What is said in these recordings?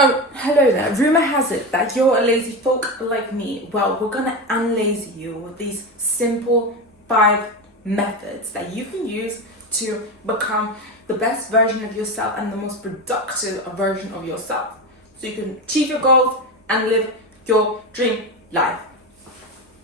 Oh, hello there. Rumour has it that you're a lazy folk like me. Well, we're gonna unlazy you with these simple 5 methods that you can use to become the best version of yourself and the most productive version of yourself. So you can achieve your goals and live your dream life.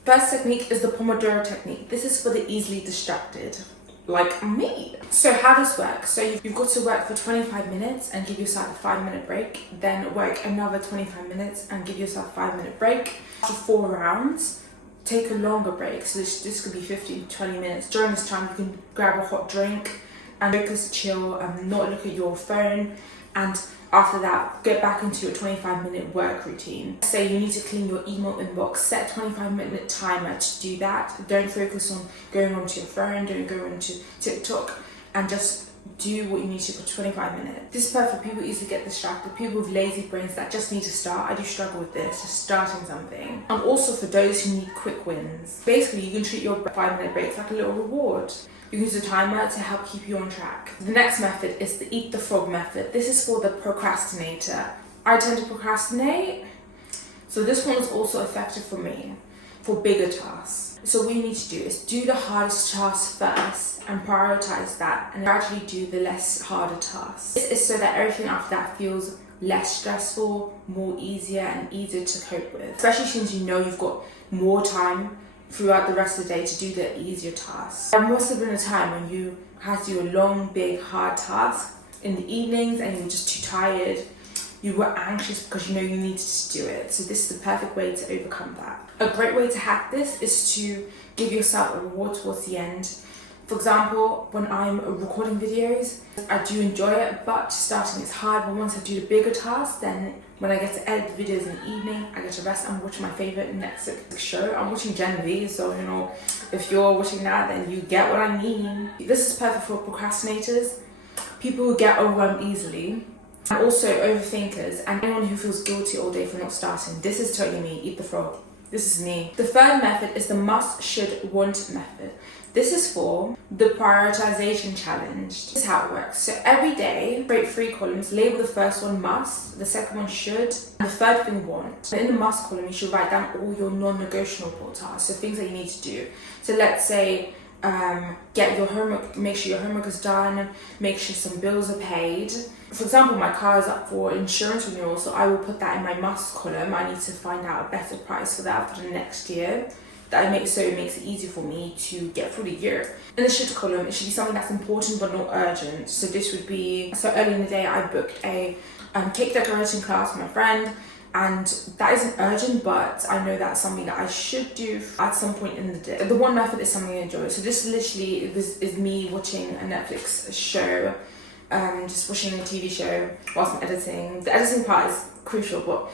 First technique is the Pomodoro Technique. This is for the easily distracted, like me. So how does this work? So you've got to work for 25 minutes and give yourself a 5-minute break, then work another 25 minutes and give yourself a 5-minute break. After 4 rounds, take a longer break. So this could be 15 to 20 minutes. During this time, you can grab a hot drink and focus, chill, and not look at your phone. And after that, get back into your 25-minute work routine. Say you need to clean your email inbox, set a 25-minute timer to do that. Don't focus on going onto your phone, don't go onto TikTok, and just do what you need to for 25 minutes. This is perfect for people who easily get distracted, people with lazy brains that just need to start. I do struggle with this, just starting something. And also for those who need quick wins. Basically, you can treat your 5-minute breaks like a little reward. You can use a timer to help keep you on track. The next method is the eat the frog method. This is for the procrastinator. I tend to procrastinate, so this one is also effective for me, for bigger tasks. So what you need to do is do the hardest task first and prioritize that, and gradually do the less harder tasks. This is so that everything after that feels less stressful, more easier and easier to cope with. Especially since you know you've got more time throughout the rest of the day to do the easier tasks. There must have been a time when you had to do a long, big, hard task in the evenings and you were just too tired. You were anxious because you know you needed to do it. So this is the perfect way to overcome that. A great way to hack this is to give yourself a reward towards the end. For example, when I'm recording videos, I do enjoy it, but starting is hard. But once I do the bigger tasks, then when I get to edit the videos in the evening, I get to rest. I'm watching my favorite Netflix show. I'm watching Gen V, so you know, if you're watching that, then you get what I mean. This is perfect for procrastinators, people who get overwhelmed easily, and also overthinkers, and anyone who feels guilty all day for not starting. This is totally me. Eat the frog. This is me. The third method is the must, should, want method. This is for the prioritization challenge. This is how it works. So every day, create 3 columns. Label the first one must, the second one should, and the third thing want. So in the must column, you should write down all your non-negotiable tasks, so things that you need to do. So let's say get your homework, make sure your homework is done, make sure some bills are paid. For example, my car is up for insurance renewal, so I will put that in my must column. I need to find out a better price for that for the next year. It makes it easier for me to get through the year. In the should column, it should be something that's important but not urgent. So this would be, so early in the day I booked a cake decorating class with my friend, and that isn't urgent, but I know that's something that I should do at some point in the day. The one method is something I enjoy. So this literally is me watching a Netflix show, just watching a TV show whilst I'm editing. The editing part is crucial, but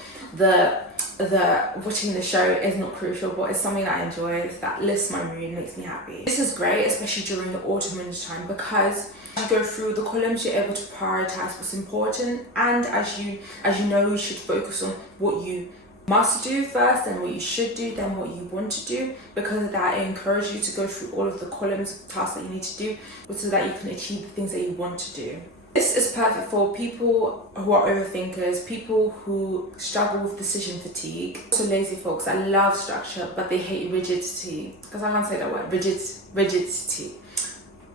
the watching the show is not crucial, but it's something that I enjoy. That lifts my mood, makes me happy. This is great, especially during the autumn winter time, because as you go through the columns, you're able to prioritize what's important, and as you know, you should focus on what you must do first, and what you should do, then what you want to do. Because of that, it encourages you to go through all of the columns of tasks that you need to do, so that you can achieve the things that you want to do. This is perfect for people who are overthinkers, people who struggle with decision fatigue, also lazy folks that love structure but they hate rigidity. Because I can't say that word, rigidity.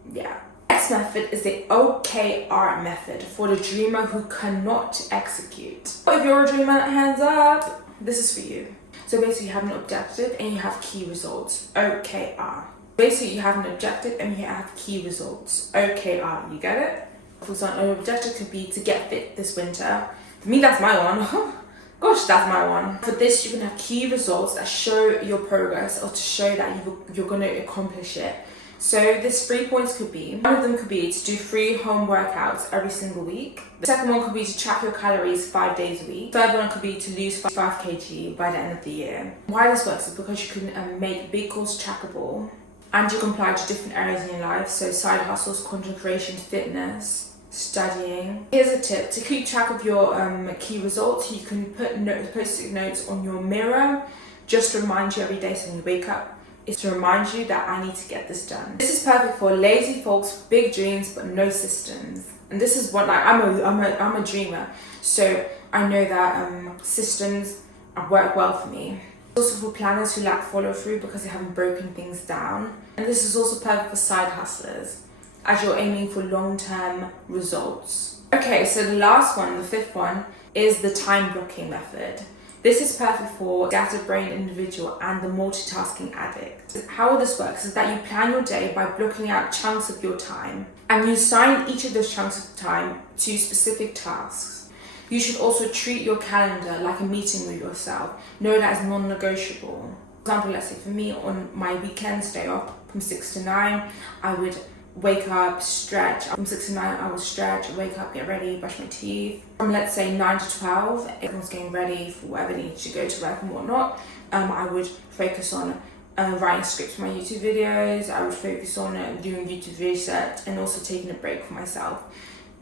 Yeah. Next method is the OKR method for the dreamer who cannot execute. If you're a dreamer, hands up. This is for you. So basically you have an objective and you have key results. OKR. Basically you have an objective and you have key results. OKR. You get it? For example, an objective could be to get fit this winter. For me, that's my one. Gosh, that's my one. For this, you can have key results that show your progress, or to show that you're going to accomplish it. So this 3 points could be, one of them could be to do 3 home workouts every single week. The second one could be to track your calories 5 days a week. The third one could be to lose 5 kg by the end of the year. Why this works is because you can make big goals trackable, and you can apply to different areas in your life. So side hustles, content creation, fitness, studying. Here's a tip to keep track of your key results. You can put post-it notes on your mirror just to remind you every day. So when you wake up, it's to remind you that I need to get this done. This is perfect for lazy folks, big dreams but no systems. And this is what I'm a dreamer. So I know that systems work well for me. Also for planners who lack follow through because they haven't broken things down. And this is also perfect for side hustlers as you're aiming for long-term results. Okay, so the last one, the fifth one, is the time blocking method. This is perfect for scattered brain individual and the multitasking addict. How this works is that you plan your day by blocking out chunks of your time, and you assign each of those chunks of time to specific tasks. You should also treat your calendar like a meeting with yourself. Know that as non-negotiable. For example, let's say for me, on my weekends day off from 6 to 9, I would wake up, stretch. From 6 to 9, I would stretch, wake up, get ready, brush my teeth. From let's say 9 to 12, everyone's getting ready for whatever needs to go to work and whatnot. I would focus on writing scripts for my YouTube videos. I would focus on doing YouTube research and also taking a break for myself.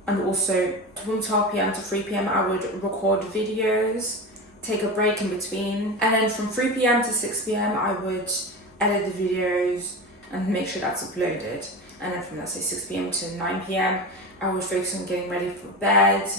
And also from 12 p.m. to 3 p.m. I would record videos, take a break in between. And then from 3 p.m. to 6 p.m. I would edit the videos and make sure that's uploaded. And then from let's say 6 p.m. to 9 p.m. I would focus on getting ready for bed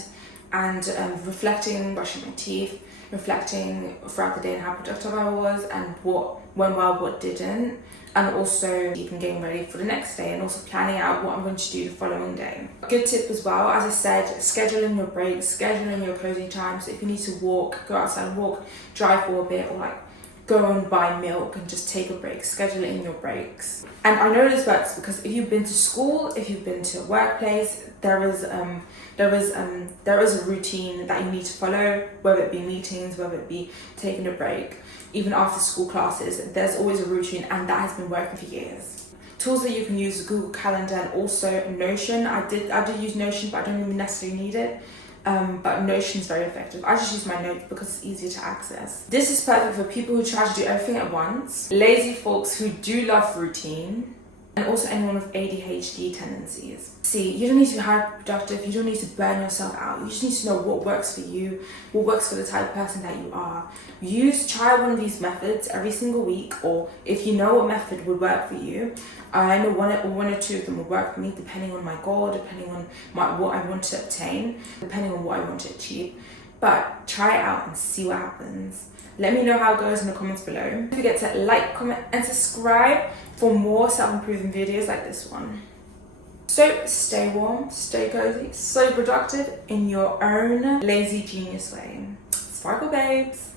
and reflecting, brushing my teeth, reflecting throughout the day and how productive I was and what went well, what didn't. And also even getting ready for the next day and also planning out what I'm going to do the following day. A good tip as well, as I said, scheduling your breaks, scheduling your closing times. If you need to walk, go outside and walk, drive for a bit, or like go and buy milk and just take a break, schedule it in your breaks. And I know this works because if you've been to school, if you've been to a workplace, there is a routine that you need to follow, whether it be meetings, whether it be taking a break. Even after school classes, there's always a routine, and that has been working for years. Tools that you can use is Google Calendar and also Notion. I did use Notion, but I don't even necessarily need it. But Notion is very effective. I just use my notes because it's easier to access. This is perfect for people who try to do everything at once, lazy folks who do love routine, and also anyone with ADHD tendencies. See, you don't need to be highly productive, you don't need to burn yourself out. You just need to know what works for you, what works for the type of person that you are. Try one of these methods every single week, or if you know what method would work for you. I know one or two of them will work for me depending on my goal, depending on what I want to obtain, depending on what I want to achieve. But try it out and see what happens. Let me know how it goes in the comments below. Don't forget to like, comment, and subscribe for more self-improvement videos like this one. So stay warm, stay cozy, so productive in your own lazy genius way. Sparkle babes!